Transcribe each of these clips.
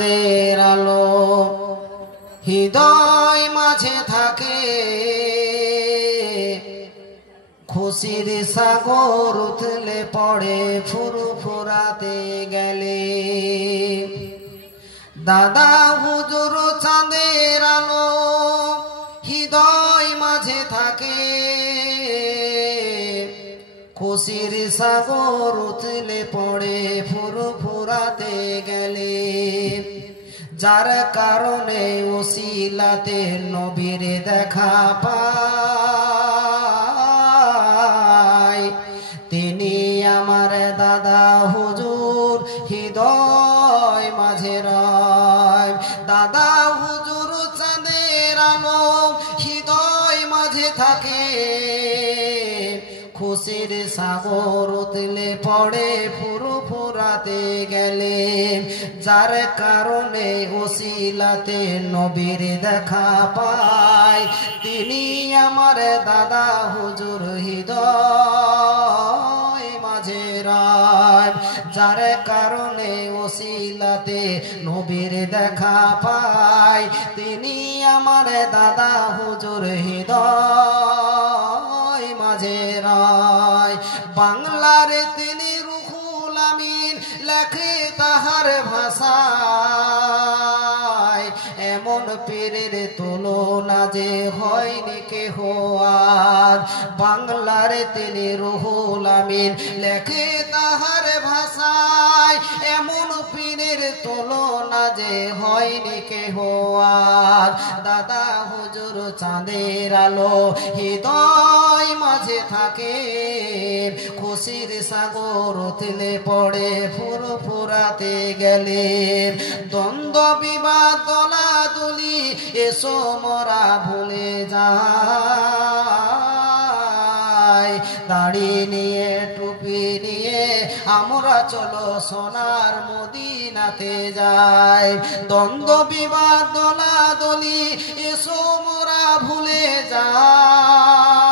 চাঁদের আলো হৃদয় মাঝে থাকে খুশির সাগর উথলে পড়ে ফুরফুরাতে গেলে দাদা হুজুর চাঁদের আলো হৃদয় মাঝে থাকে খুশির সাগর উথলে পড়ে ফুরফুরাতে গেলে যার কারণে ওসিলাতে নবীর দেখা পায় তিনি আমার দাদা হুজুর হৃদয় মাঝে রয় দাদা হুজুর চাঁদের আলো হৃদয় মাঝে থাকে খুশির সাগর উতলে পড়ে ফুরফুরাতে গেলে যার কারণে ওসিলাতে নবীর দেখা পায় তিনি আমার দাদা হুজুর হৃদয় মাঝে রয় যার কারণে ওসিলাতে নবীর দেখা পায় তিনি আমার দাদা হুজুর হৃদয় মাঝে রয় বাংলার তিনি রুহুল আমিন লেখে তাহার ভাষায় এমন পীরের তুলনা যে হয়নি কেহ আর বাংলার তিনি রুহুল আমিন লেখে তাহার ভাষায় এমন পীরের তুলনা যে হয়নি কেহ আর দাদা হুজুর চাঁদের আলো হৃদয় মাঝে থাকে খুশির সাগর উথলে পড়ে ফুরফুরাতে গেলে দ্বন্দ্ব বিবাদ দলাদলি এসো মোরা ভুলে যাই দাড়ি নিয়ে টুপি নিয়ে আমরা চলো সোনার মদিনাতে যাই দ্বন্দ্ব বিবাদ দলাদলি এসো মোরা ভুলে যাই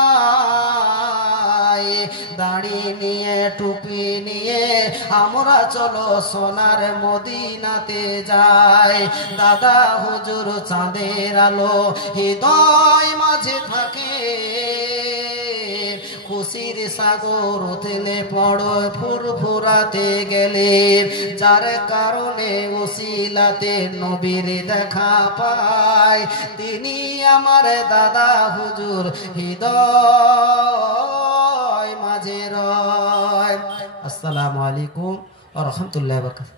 দাড়ি নিয়ে টুপি নিয়ে আমরা চলো সোনার মদিনাতে যাই দাদা হুজুর চাঁদের আলো হৃদয় মাঝে থাকে খুশির সাগর উথলে পড়ো ফুরফুরাতে গেলে যার কারণে ওসিলাতে নবীর দেখা পায় তিনি আমার দাদা হুজুর হৃদয় মাঝে রয় আসসালামু আলাইকুম ওয়া রাহমাতুল্লাহি ওয়া বারাকাতুহু